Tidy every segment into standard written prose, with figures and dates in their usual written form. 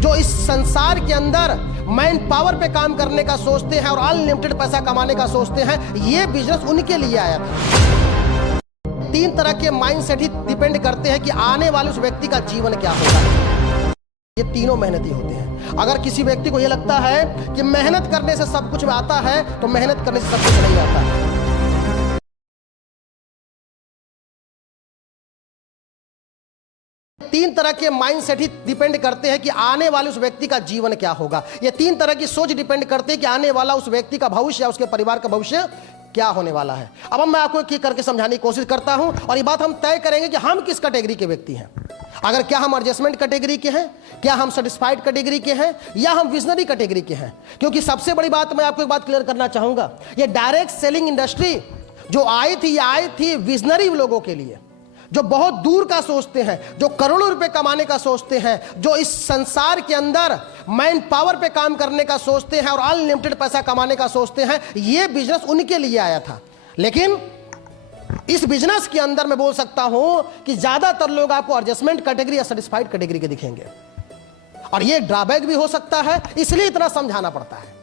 जो इस संसार के अंदर मैन पावर पे काम करने का सोचते हैं और अनलिमिटेड पैसा कमाने का सोचते हैं, ये बिजनेस उनके लिए आया था। 3 तरह के माइंडसेट ही डिपेंड करते हैं कि आने वाले उस व्यक्ति का जीवन क्या होगा। ये तीनों मेहनती होते हैं। अगर किसी व्यक्ति को यह लगता है कि मेहनत करने से सब कुछ आता है, तो मेहनत करने से सब कुछ नहीं आता। 3 तरह के माइंडसेट ही डिपेंड करते हैं कि आने वाले उस व्यक्ति का जीवन क्या होगा। ये 3 तरह की सोच डिपेंड करते हैं कि आने वाला उस व्यक्ति का भविष्य या उसके परिवार का भविष्य क्या होने वाला है। अब मैं आपको एक करके समझाने की कोशिश करता हूं और ये बात हम तय करेंगे कि हम किस कैटेगरी के व्यक्ति हैं। अगर क्या हम एडजस्टमेंट कैटेगरी के हैं, क्या हम सेटिस्फाइड कैटेगरी के हैं, या हम विजनरी कैटेगरी के हैं। क्योंकि सबसे बड़ी बात मैं आपको एक बात क्लियर करना चाहूंगा, ये डायरेक्ट सेलिंग इंडस्ट्री जो आई थी विजनरी लोगों के लिए, जो बहुत दूर का सोचते हैं, जो करोड़ों रुपए कमाने का सोचते हैं, जो इस संसार के अंदर मैन पावर पे काम करने का सोचते हैं और अनलिमिटेड पैसा कमाने का सोचते हैं। ये बिजनेस उनके लिए आया था। लेकिन इस बिजनेस के अंदर मैं बोल सकता हूं कि ज्यादातर लोग आपको एडजस्टमेंट कैटेगरी या सेटिस्फाइड कैटेगरी के दिखेंगे, और ये ड्रॉबैक भी हो सकता है, इसलिए इतना समझाना पड़ता है।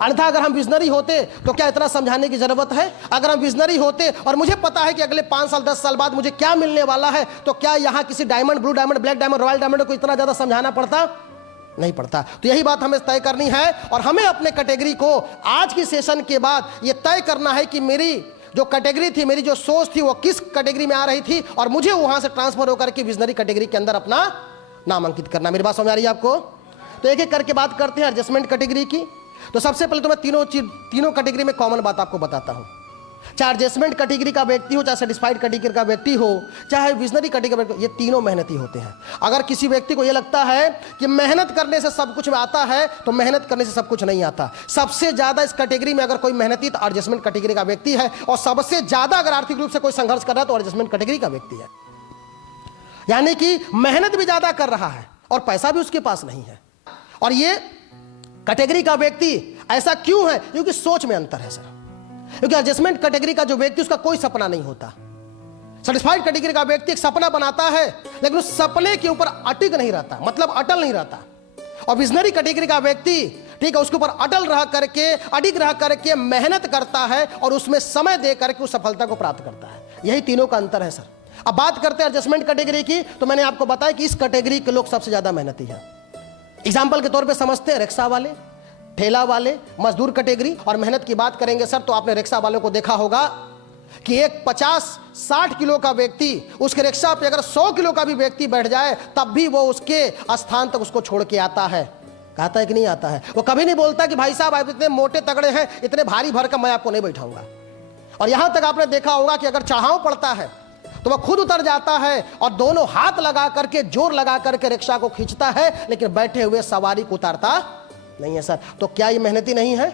अन्यथा अगर हम विजनरी होते तो क्या इतना समझाने की जरूरत है? अगर हम विजनरी होते और मुझे पता है कि अगले 5 साल 10 साल बाद मुझे क्या मिलने वाला है, तो क्या यहां किसी diamond, blue diamond, black diamond, royal diamond को इतना ज्यादा समझाना पड़ता? नहीं पड़ता। तो यही बात हमें तय करनी है, और हमें अपने कैटेगरी को आज की सेशन के बाद यह तय करना है कि मेरी जो कैटेगरी थी, मेरी जो सोच थी, वो किस कैटेगरी में आ रही थी, और मुझे वहां से ट्रांसफर होकर के विजनरी कैटेगरी के अंदर अपना नाम अंकित करना। मेरी बात समझ आ रही है आपको? तो एक एक करके बात करते हैं एडजस्टमेंट कैटेगरी की। तो सबसे पहले तो मैं तीनों कैटेगरी में कॉमन बात आपको बताता हूं। चाहे एडजस्टमेंट कैटेगरी का व्यक्ति हो, चाहे सेटिस्फाइड कैटेगरी का व्यक्ति हो, चाहे विजनरी कैटेगरी का व्यक्ति, ये तीनों मेहनती होते हैं। अगर किसी व्यक्ति को यह लगता है कि मेहनत करने से सब कुछ आता है, तो मेहनत करने से सब कुछ नहीं आता। सबसे ज्यादा इस कैटेगरी में अगर कोई मेहनती तो एडजस्टमेंट कैटेगरी का व्यक्ति है, और सबसे ज्यादा अगर आर्थिक रूप से कोई संघर्ष कर रहा है तो एडजस्टमेंट कैटेगरी का व्यक्ति है। यानी कि मेहनत भी ज्यादा कर रहा है और पैसा भी उसके पास नहीं है। और ये कैटेगरी का व्यक्ति ऐसा क्यों है? क्योंकि सोच में अंतर है सर। क्योंकि एडजस्टमेंट कैटेगरी का जो व्यक्ति, उसका कोई सपना नहीं होता। सेटिस्फाइड कैटेगरी का व्यक्ति एक सपना बनाता है, लेकिन उस सपने के ऊपर अटिक नहीं रहता, मतलब अटल नहीं रहता। और विजनरी कैटेगरी का व्यक्ति, ठीक है, उसके ऊपर अटल रह करके, अडिग रह करके मेहनत करता है और उसमें समय दे करके उस सफलता को प्राप्त करता है। यही तीनों का अंतर है सर। अब बात करते हैं एडजस्टमेंट कैटेगरी की, तो मैंने आपको बताया कि इस कैटेगरी के लोग सबसे ज्यादा मेहनती हैं। एग्जाम्पल के तौर पे समझते हैं रिक्शा वाले, ठेला वाले, मजदूर कैटेगरी। और मेहनत की बात करेंगे सर, तो आपने रिक्शा वालों को देखा होगा कि एक 50-60 किलो का व्यक्ति, उसके रिक्शा पे अगर 100 किलो का भी व्यक्ति बैठ जाए, तब भी वो उसके स्थान तक उसको छोड़ के आता है। कहता है कि नहीं आता है? वो कभी नहीं बोलता कि भाई साहब आप इतने मोटे तगड़े हैं, इतने भारी भरकम मैं आपको नहीं बैठाऊंगा। और यहां तक आपने देखा होगा कि अगर चढ़ाव पड़ता है तो वह खुद उतर जाता है और दोनों हाथ लगा करके, जोर लगा करके रिक्शा को खींचता है, लेकिन बैठे हुए सवारी को उतारता नहीं है सर। तो क्या ये मेहनती नहीं है?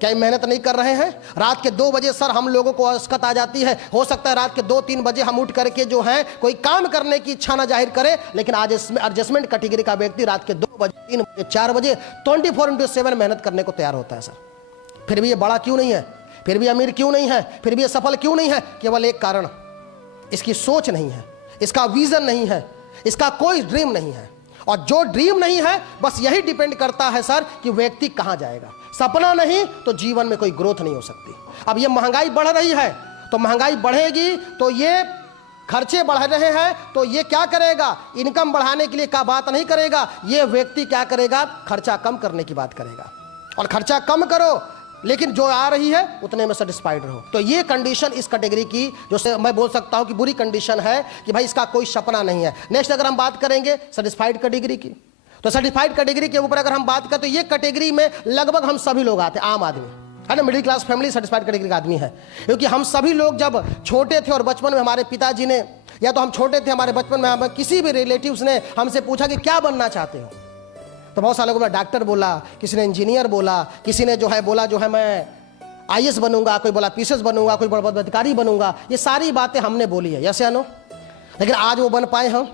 क्या ये मेहनत नहीं कर रहे हैं? रात के 2 बजे सर हम लोगों को अस्कत आ जाती है। हो सकता है रात के 2-3 बजे हम उठ करके जो है कोई काम करने की इच्छा ना जाहिर करे, लेकिन आज इसमें एडजस्टमेंट कैटेगरी का व्यक्ति रात के 2 बजे, 3 बजे, 4 बजे 24/7 मेहनत करने को तैयार होता है सर। फिर भी ये बड़ा क्यों नहीं है? फिर भी अमीर क्यों नहीं है? फिर भी ये सफल क्यों नहीं है? केवल एक कारण, इसकी सोच नहीं है, इसका विजन नहीं है, इसका कोई ड्रीम नहीं है। और जो ड्रीम नहीं है, बस यही डिपेंड करता है सर कि व्यक्ति कहां जाएगा। सपना नहीं तो जीवन में कोई ग्रोथ नहीं हो सकती। अब ये महंगाई बढ़ रही है, तो महंगाई बढ़ेगी तो ये खर्चे बढ़ रहे हैं, तो ये क्या करेगा? इनकम बढ़ाने के लिए क्या बात नहीं करेगा? ये व्यक्ति क्या करेगा? खर्चा कम करने की बात करेगा। और खर्चा कम करो, लेकिन जो आ रही है उतने में सेटिस्फाइड रहो। तो ये कंडीशन इस कैटेगरी की, जो मैं बोल सकता हूं कि बुरी कंडीशन है, कि भाई इसका कोई सपना नहीं है। नेक्स्ट अगर हम बात करेंगे सेटिस्फाइड कैटेगरी की, तो सेटिस्फाइड कैटेगरी के ऊपर अगर हम बात करें तो ये कैटेगरी में लगभग हम सभी लोग आते हैं। आम आदमी है ना, middle class family satisfied category का आदमी है। क्योंकि हम सभी लोग जब छोटे थे और बचपन में हमारे पिताजी ने, या तो हम छोटे थे, हमारे बचपन में किसी भी रिलेटिव्स ने हमसे पूछा कि क्या बनना चाहते हो, तो बहुत सारे लोगों ने डॉक्टर बोला, किसी ने इंजीनियर बोला, किसी ने जो है बोला जो है मैं IAS बनूंगा, कोई बोला PCS बनूंगा, कोई बड़ा अधिकारी बनूंगा। ये सारी बातें हमने बोली है, यस या नो? लेकिन आज वो बन पाए हम?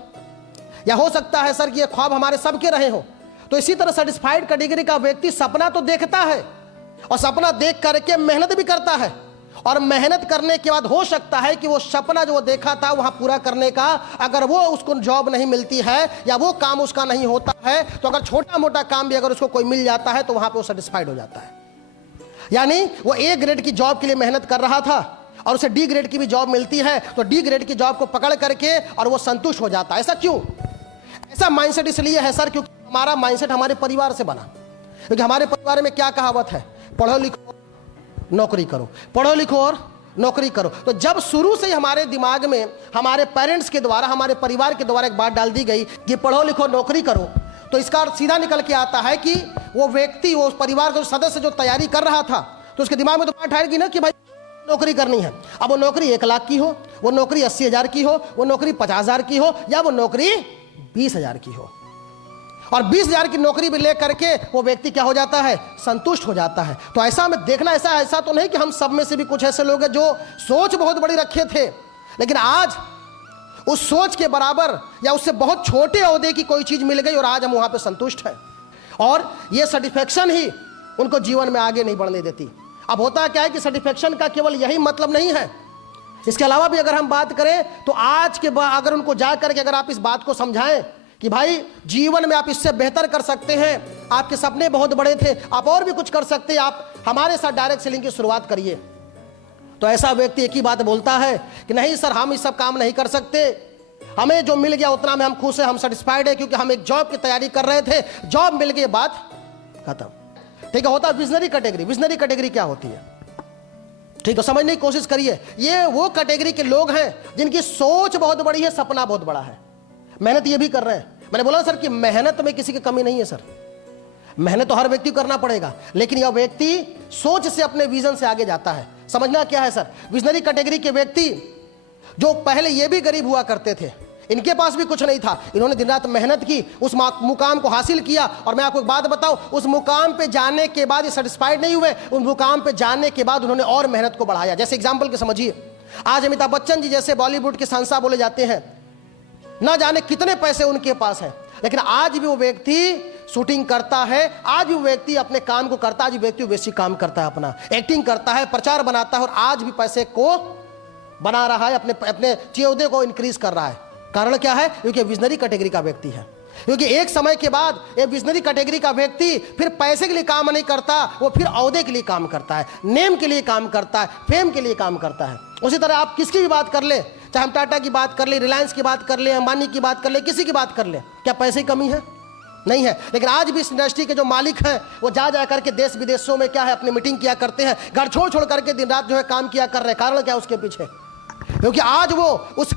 या हो सकता है सर कि ये ख्वाब हमारे सबके रहे हो। तो इसी तरह सेटिस्फाइड कैटेगरी का व्यक्ति सपना तो देखता है, और सपना देख करके मेहनत भी करता है, और मेहनत करने के बाद हो सकता है कि वो सपना जो वो देखा था वहां पूरा करने का, अगर वो उसको जॉब नहीं मिलती है या वो काम उसका नहीं होता है, तो अगर छोटा मोटा काम भी अगर उसको कोई मिल जाता है तो वहां पे वो सेटिस्फाइड हो जाता है। यानी वो ए ग्रेड की जॉब के लिए मेहनत कर रहा था और उसे डी ग्रेड की भी जॉब मिलती है, तो डी ग्रेड की जॉब को पकड़ करके और वो संतुष्ट हो जाता है। ऐसा क्यों? ऐसा माइंडसेट इसलिए है सर क्योंकि हमारा माइंडसेट हमारे परिवार से बना। क्योंकि हमारे परिवार में क्या कहावत है, पढ़ो लिखो नौकरी करो, पढ़ो लिखो और नौकरी करो। तो जब शुरू से ही हमारे दिमाग में हमारे पेरेंट्स के द्वारा, हमारे परिवार के द्वारा एक बात डाल दी गई कि पढ़ो लिखो नौकरी करो, तो इसका अर्थ सीधा निकल के आता है कि वो व्यक्ति, वो परिवार का सदस्य जो तैयारी कर रहा था, तो उसके दिमाग में तो बात आएगी ना कि भाई नौकरी करनी है। अब वो नौकरी 1 लाख की हो, वो नौकरी 80,000 की हो, वो नौकरी 50,000 की हो, या वो नौकरी 20,000 की हो, और 20,000 की नौकरी भी ले करके वो व्यक्ति क्या हो जाता है, संतुष्ट हो जाता है। तो ऐसा में देखना, ऐसा तो नहीं कि हम सब में से भी कुछ ऐसे लोग हैं जो सोच बहुत बड़ी रखे थे, लेकिन आज उस सोच के बराबर या उससे बहुत छोटे ओहदे की कोई चीज मिल गई और आज हम वहां पे संतुष्ट हैं, और ये सेटिस्फैक्शन ही उनको जीवन में आगे नहीं बढ़ने देती। अब होता क्या है कि सेटिस्फैक्शन का केवल यही मतलब नहीं है, इसके अलावा भी अगर हम बात करें तो आज के बाद अगर उनको जा करके अगर आप इस बात को समझाएं कि भाई जीवन में आप इससे बेहतर कर सकते हैं, आपके सपने बहुत बड़े थे, आप और भी कुछ कर सकते हैं, आप हमारे साथ डायरेक्ट सेलिंग की शुरुआत करिए, तो ऐसा व्यक्ति एक ही बात बोलता है कि नहीं सर, हम ये सब काम नहीं कर सकते, हमें जो मिल गया उतना में हम खुश हैं, हम सेटिस्फाइड है, क्योंकि हम एक जॉब की तैयारी कर रहे थे, जॉब मिल गई, बात खत्म। ठीक है, होता है विजनरी कैटेगरी। विजनरी कैटेगरी क्या होती है, ठीक है, समझने की कोशिश करिए। ये वो कैटेगरी के लोग हैं जिनकी सोच बहुत बड़ी है, सपना बहुत बड़ा है, मेहनत ये भी कर रहे हैं। मैंने बोला सर कि मेहनत में किसी की कमी नहीं है सर, मेहनत तो हर व्यक्ति को करना पड़ेगा, लेकिन यह व्यक्ति सोच से अपने विजन से आगे जाता है। समझना क्या है सर, विजनरी कैटेगरी के व्यक्ति जो पहले ये भी गरीब हुआ करते थे, इनके पास भी कुछ नहीं था, इन्होंने दिन रात मेहनत की, उस मुकाम को हासिल किया, और मैं आपको एक बात बताऊं, उस मुकाम पे जाने के बाद ये सेटिस्फाइड नहीं हुए, उस मुकाम पे जाने के बाद उन्होंने और मेहनत को बढ़ाया। जैसे एग्जांपल के समझिए, आज अमिताभ बच्चन जी जैसे बॉलीवुड के शहंशाह बोले जाते हैं, ना जाने कितने पैसे उनके पास हैं, लेकिन आज भी वो व्यक्ति शूटिंग करता है, आज भी वो व्यक्ति अपने काम को करता है, आज भी व्यक्ति वैसी काम करता है, अपना एक्टिंग करता है, प्रचार बनाता है, और आज भी पैसे को बना रहा है, अपने चौहदे को इंक्रीज कर रहा है। कारण क्या है? क्योंकि विजनरी कैटेगरी का व्यक्ति है। क्योंकि एक समय के बाद ये विजनरी कैटेगरी का व्यक्ति फिर पैसे के लिए काम नहीं करता, वो फिर औहदे के लिए काम करता है, नेम के लिए काम करता है, फेम के लिए काम करता है। उसी तरह आप किसकी भी बात कर ले, चाहे हम टाटा की बात कर ले, रिलायंस की बात कर ले, अंबानी की बात कर ले, किसी की बात कर ले, क्या पैसे की कमी है? नहीं है। लेकिन आज भी इस इंडस्ट्री के जो मालिक हैं वो जा करके देश विदेशों में क्या है अपनी मीटिंग किया करते हैं, घर छोड़ करके दिन रात जो है काम किया कर रहे हैं। कारण क्या उसके पीछे? क्योंकि आज वो उस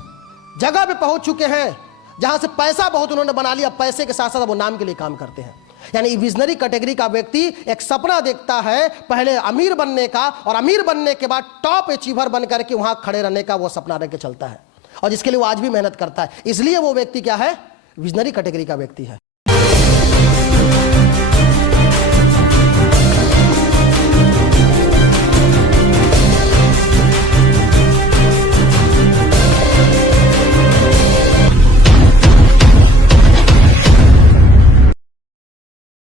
जगह पे पहुंच चुके हैं जहां से पैसा बहुत उन्होंने बना लिया, पैसे के साथ साथ वो नाम के लिए काम करते हैं। यानी विजनरी कैटेगरी का व्यक्ति एक सपना देखता है पहले अमीर बनने का, और अमीर बनने के बाद टॉप अचीवर बन करके वहां खड़े रहने का वो सपना रख के चलता है, और जिसके लिए वो आज भी मेहनत करता है। इसलिए वो व्यक्ति क्या है? विजनरी कैटेगरी का व्यक्ति है।